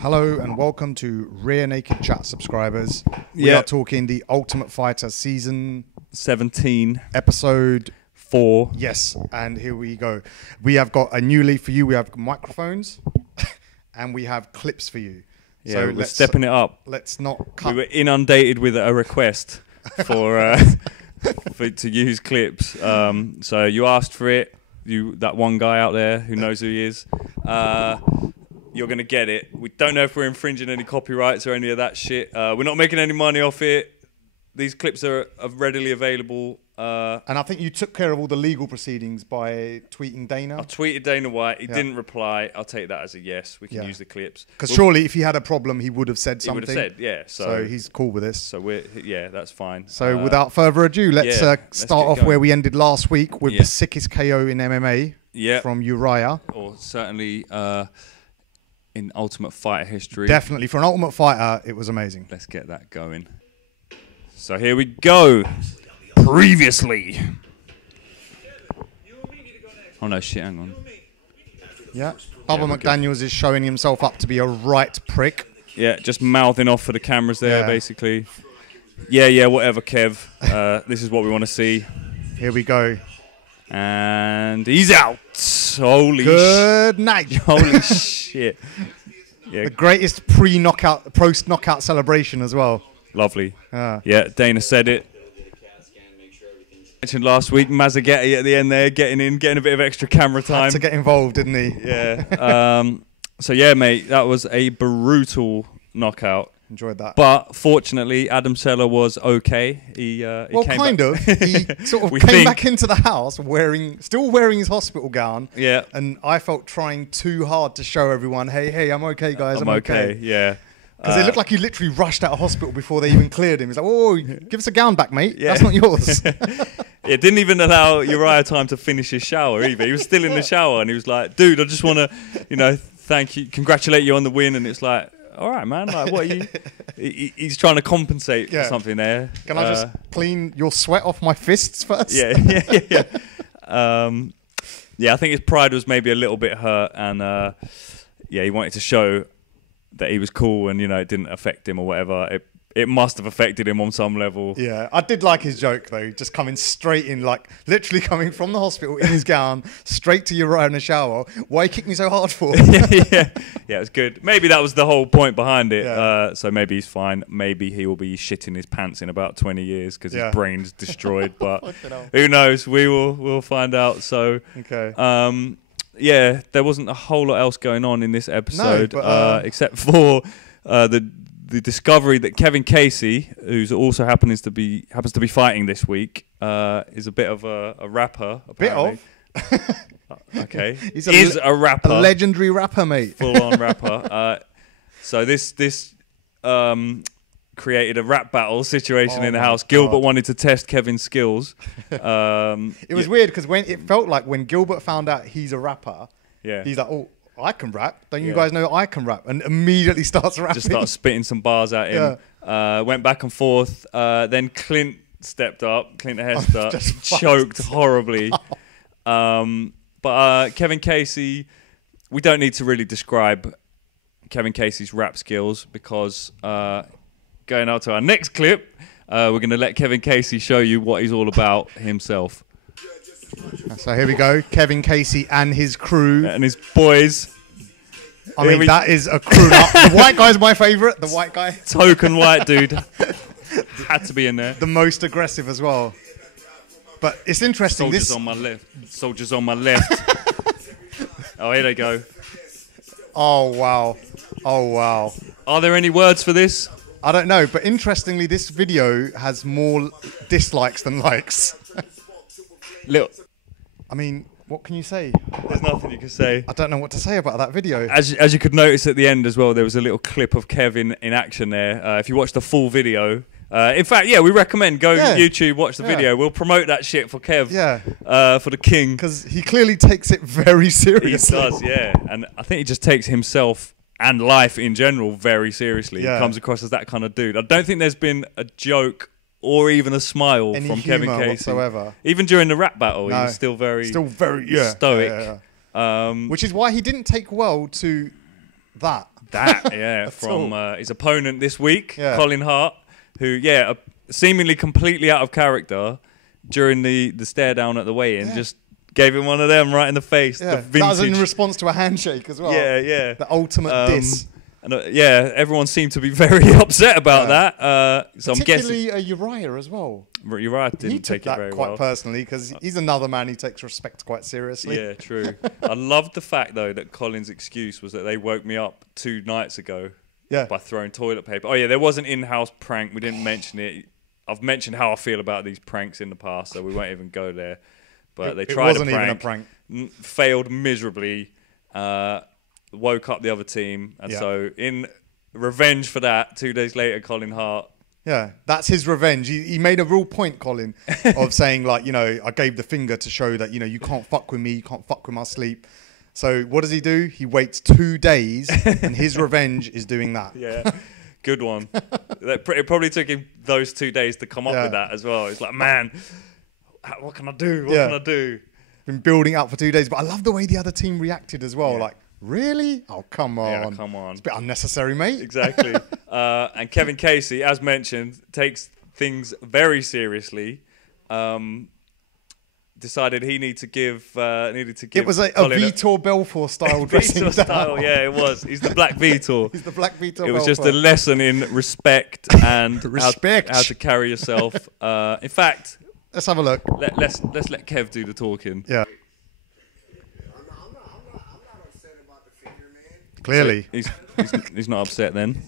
Hello and welcome to Rear Naked Chat subscribers. We are talking the Ultimate Fighter Season 17 Episode 4. Yes, and here we go. We have got a new lead for you. We have microphones and we have clips for you. Yeah, so we're stepping it up. Let's not cut. We were inundated with a request for to use clips. So you asked for it. That one guy out there who knows who he is. You're going to get it. We don't know if we're infringing any copyrights or any of that shit. We're not making any money off it. These clips are readily available. And I think you took care of all the legal proceedings by tweeting Dana. I tweeted Dana White. He didn't reply. I'll take that as a yes. We can use the clips. Because surely if he had a problem, he would have said something. He would have said, yeah. So he's cool with this. So that's fine. So without further ado, let's start off where we ended last week with the sickest KO in MMA from Uriah. Or certainly in Ultimate Fighter history. Definitely. For an Ultimate Fighter, it was amazing. Let's get that going. So here we go. Previously. Oh no, shit, hang on. Yeah. Bubba McDaniels is showing himself up to be a right prick. Yeah, just mouthing off for the cameras there, basically. Yeah, whatever, Kev. This is what we want to see. Here we go. And he's out. Holy Good night. Holy shit. Yeah. The greatest pre-knockout, post-knockout celebration as well. Lovely. Yeah, Dana said it. Mentioned last week, Mazzagetti at the end there, getting a bit of extra camera time. Had to get involved, didn't he? Yeah. So yeah, mate, that was a brutal knockout. Enjoyed that. But fortunately, Adam Seller was okay. He came back. He sort of came back into the house still wearing his hospital gown. Yeah. And I felt trying too hard to show everyone, hey, I'm okay, guys. I'm okay. Yeah. Because it looked like he literally rushed out of hospital before they even cleared him. He's like, oh, give us a gown back, mate. Yeah. That's not yours. It didn't even allow Uriah time to finish his shower either. He was still in the shower and he was like, dude, I just want to, thank you, congratulate you on the win. And it's like, all right, man, like, what are you? He's trying to compensate for something there. Can I just clean your sweat off my fists first? Yeah. I think his pride was maybe a little bit hurt. And, he wanted to show that he was cool and, it didn't affect him or whatever. It must have affected him on some level. Yeah, I did like his joke, though. Just coming straight in, like, literally coming from the hospital in his gown, straight to Uriah in the shower. Why you kicked me so hard for? Yeah, it was good. Maybe that was the whole point behind it. Yeah. So maybe he's fine. Maybe he will be shitting his pants in about 20 years because his brain's destroyed. But who knows? We'll find out. So, there wasn't a whole lot else going on in this episode, except for the discovery that Kevin Casey, who's also happens to be fighting this week, is a bit of a rapper. Apparently. Okay, he's a rapper, a legendary rapper, mate, full-on rapper. So this created a rap battle situation in the house. Gilbert wanted to test Kevin's skills. It was weird because it felt like when Gilbert found out he's a rapper, he's like, oh, I can rap. Don't you guys know I can rap? And immediately starts rapping. Just starts spitting some bars at him. Went back and forth. Then Clint stepped up. Clint Hester choked horribly. But Kevin Casey, we don't need to really describe Kevin Casey's rap skills because going out to our next clip, we're going to let Kevin Casey show you what he's all about himself. So here we go, Kevin Casey and his crew. And his boys. I mean, that is a crew. The white guy's my favourite, the white guy. Token white dude. Had to be in there. The most aggressive as well. But it's interesting. Soldiers on my left. Soldiers on my left. Oh, here they go. Oh, wow. Oh, wow. Are there any words for this? I don't know, but interestingly, this video has more dislikes than likes. I mean, what can you say? There's nothing you can say. I don't know what to say about that video. As you could notice at the end as well, there was a little clip of Kevin in action there. If you watch the full video, in fact, we recommend go YouTube, watch the video. We'll promote that shit for Kev. For the king, because he clearly takes it very seriously. He does, and I think he just takes himself and life in general very seriously. He comes across as that kind of dude. I don't think there's been a joke or even a smile from Kevin Casey whatsoever. Even during the rap battle, he was still very stoic. Which is why he didn't take well to that. that, yeah, from his opponent this week, Yeah. Colin Hart, who, seemingly completely out of character during the stare down at the weigh-in, just gave him one of them right in the face. Yeah. The vintage. That was in response to a handshake as well. Yeah, yeah. The ultimate diss. And everyone seemed to be very upset about that. So I'm guessing particularly Uriah as well. Uriah didn't take it very quite well. personally, because he's another man who takes respect quite seriously. Yeah, true. I loved the fact though that Colin's excuse was that they woke me up 2 nights ago by throwing toilet paper. Oh yeah, there was an in-house prank. We didn't mention it. I've mentioned how I feel about these pranks in the past, so we won't even go there. But they tried it wasn't even a prank. Failed miserably. Woke up the other team, and so in revenge for that, 2 days later, Colin Hart. Yeah, that's his revenge. He made a real point, Colin, of saying, like, you know, I gave the finger to show that, you know, you can't fuck with me, you can't fuck with my sleep. So what does he do? He waits 2 days, and his revenge is doing that. Yeah, good one. It probably took him those 2 days to come up with that as well. It's like, man, what can I do? What can I do? Been building up for 2 days, but I love the way the other team reacted as well. Like, really? Oh, come on. Yeah, come on. It's a bit unnecessary, mate. Exactly. And Kevin Casey, as mentioned, takes things very seriously. Decided he needed to give. It was a Vitor Belfort style dressing Vitor style, yeah, it was. He's the Black Vitor. He's the Black Vitor Belfort. It was just a lesson in respect and how to carry yourself. In fact, let's have a look. Let's let Kev do the talking. Yeah. Clearly. So he's not upset then. I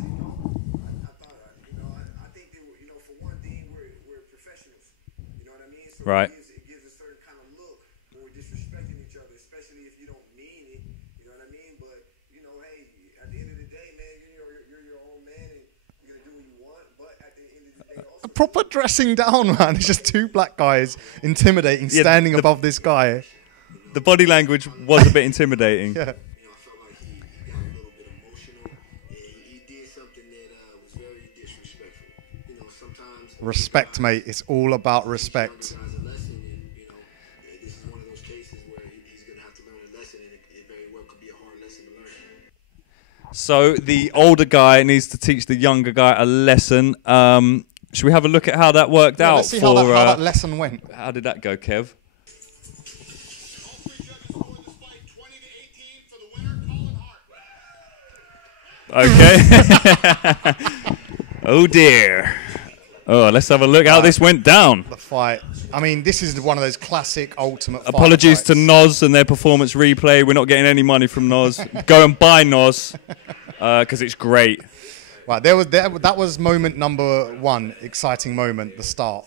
think for one thing, we're professionals. You know what I mean? So right. It gives a certain kind of look when we're disrespecting each other, especially if you don't mean it. You know what I mean? But, hey, at the end of the day, man, you're your own man and you're going to do what you want. But at the end of the day, also. A proper dressing down, man. It's just 2 black guys intimidating, standing above this guy. The body language was a bit intimidating. Yeah. Respect, mate. It's all about respect. So the older guy needs to teach the younger guy a lesson. Should we have a look at how that worked out? Let's see how that lesson went. How did that go, Kev? Okay. Oh dear. Oh, let's have a look how this went down. The fight. I mean, this is one of those classic ultimate Apologies fights. to Noz and their performance replay. We're not getting any money from Noz. Go and buy Noz because it's great. Right, that was moment number 1, exciting moment, the start.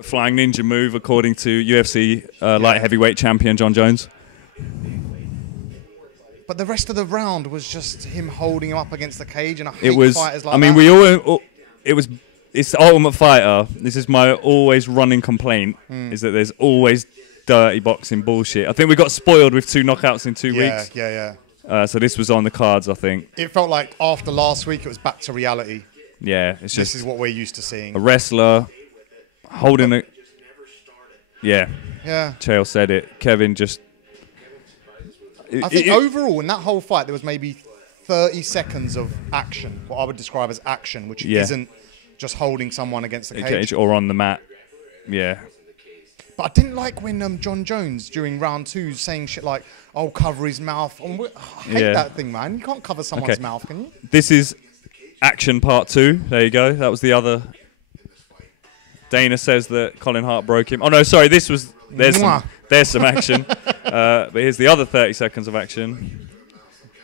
Flying ninja move, according to UFC light heavyweight champion John Jones. But the rest of the round was just him holding him up against the cage, and I hate fighters like that. I mean, it's the Ultimate Fighter. This is my always running complaint, is that there's always dirty boxing bullshit. I think we got spoiled with 2 knockouts in 2 weeks. Yeah. So this was on the cards, I think. It felt like after last week, it was back to reality. Yeah, it's just... This is what we're used to seeing. A wrestler holding a... Yeah. Chael said it. Kevin just... I think overall, in that whole fight, there was maybe 30 seconds of action, what I would describe as action, which isn't just holding someone against the cage. Or on the mat. Yeah. But I didn't like when John Jones, during round 2, saying shit like, oh, cover his mouth. I hate that thing, man. You can't cover someone's mouth, can you? This is action part 2. There you go. That was the other... Dana says that Colin Hart broke him. Oh, no, sorry. This was... There's some action. But here's the other 30 seconds of action.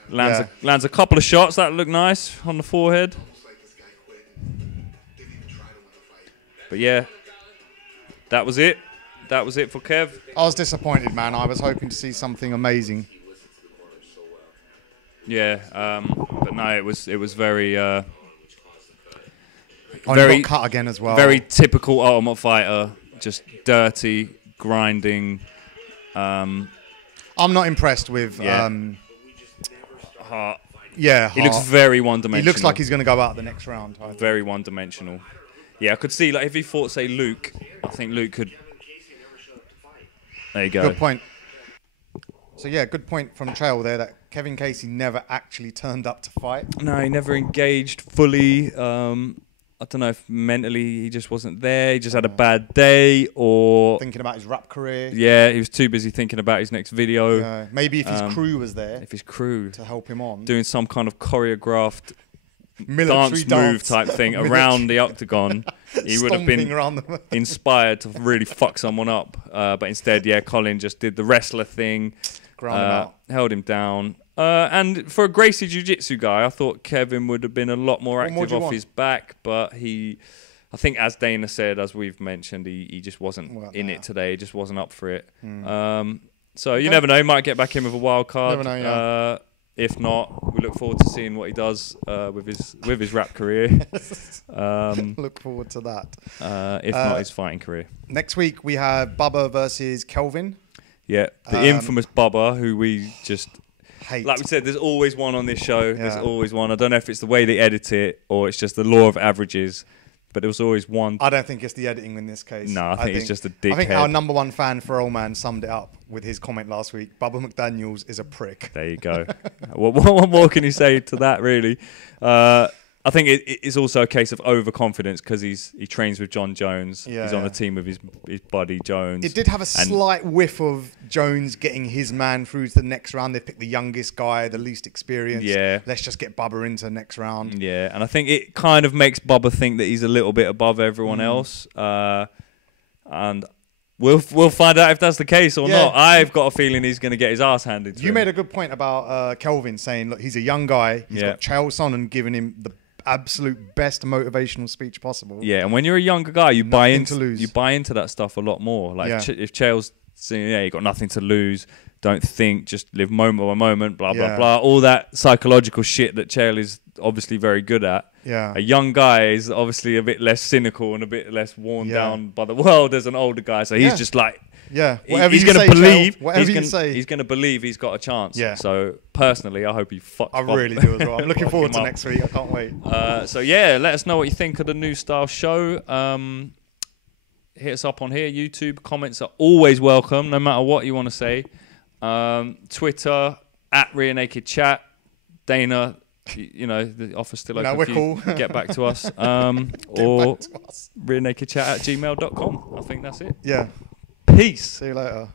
Lands a couple of shots that look nice on the forehead. But yeah, that was it. That was it for Kev. I was disappointed, man. I was hoping to see something amazing. Yeah, but no, it was very... Very got cut again as well. Very typical Ultimate Fighter. Just dirty, grinding... I'm not impressed with... Hart. Yeah, He looks very one-dimensional. He looks like he's going to go out the next round. Very one-dimensional. Yeah, I could see, like, if he fought, say, Luke, I think Luke could... There you go. Good point. So, yeah, good point from Chael there that Kevin Casey never actually turned up to fight. No, he never engaged fully. I don't know if mentally he just wasn't there. He just had a bad day, or Thinking about his rap career. yeah, he was too busy thinking about his next video. Maybe if his crew was there If his crew to help him on. doing some kind of choreographed Military dance move type thing around the octagon, he would have been inspired to really fuck someone up. But instead, yeah, Colin just did the wrestler thing, Ground him out. held him down. And for a Gracie Jiu-Jitsu guy, I thought Kevin would have been a lot more active off his back. But I think as Dana said, as we've mentioned, he just wasn't in it today. He just wasn't up for it. So you never know. He might get back in with a wild card. Never know, yeah. If not, we look forward to seeing what he does with his rap career. Look forward to that. If not, his fighting career. Next week we have Bubba versus Kelvin. Yeah, the infamous Bubba, who we just Hate. like we said. There's always one on this show. Yeah. There's always one. I don't know if it's the way they edit it or it's just the law of averages. But there was always one. I don't think it's the editing in this case. No, I think it's just a dickhead. I think our number one fan for Old Man summed it up with his comment last week. Bubba McDaniels is a prick. There you go. What more can you say to that, really? I think it's also a case of overconfidence because he trains with John Jones. He's on the team with his buddy Jones. It did have a slight whiff of Jones getting his man through to the next round. They picked the youngest guy, the least experienced. Yeah. Let's just get Bubba into the next round. Yeah, and I think it kind of makes Bubba think that he's a little bit above everyone else. And we'll find out if that's the case or not. I've got a feeling he's going to get his ass handed to him. You made a good point about Kelvin saying, look, he's a young guy. He's got Chael Sonnen giving him the absolute best motivational speech possible. Yeah, and when you're a younger guy, you buy into that stuff a lot more. Like if Chael's saying, you got nothing to lose, don't think, just live moment by moment, blah blah blah, all that psychological shit that Chael is obviously very good at. Yeah, a young guy is obviously a bit less cynical and a bit less worn down by the world as an older guy. So he's just like. Yeah, he's going to believe. He's going to believe he's got a chance. Yeah. So personally, I hope he fucks. I really do as well. I'm looking forward to next week. I can't wait. So yeah, let us know what you think of the new style show. Hit us up on here, YouTube. Comments are always welcome, no matter what you want to say. Twitter @Rear Naked Chat. Dana, the offer's still open. No, we're cool. Get back to us. Or rearnakedchat@gmail.com. I think that's it. Yeah. Peace. See you later.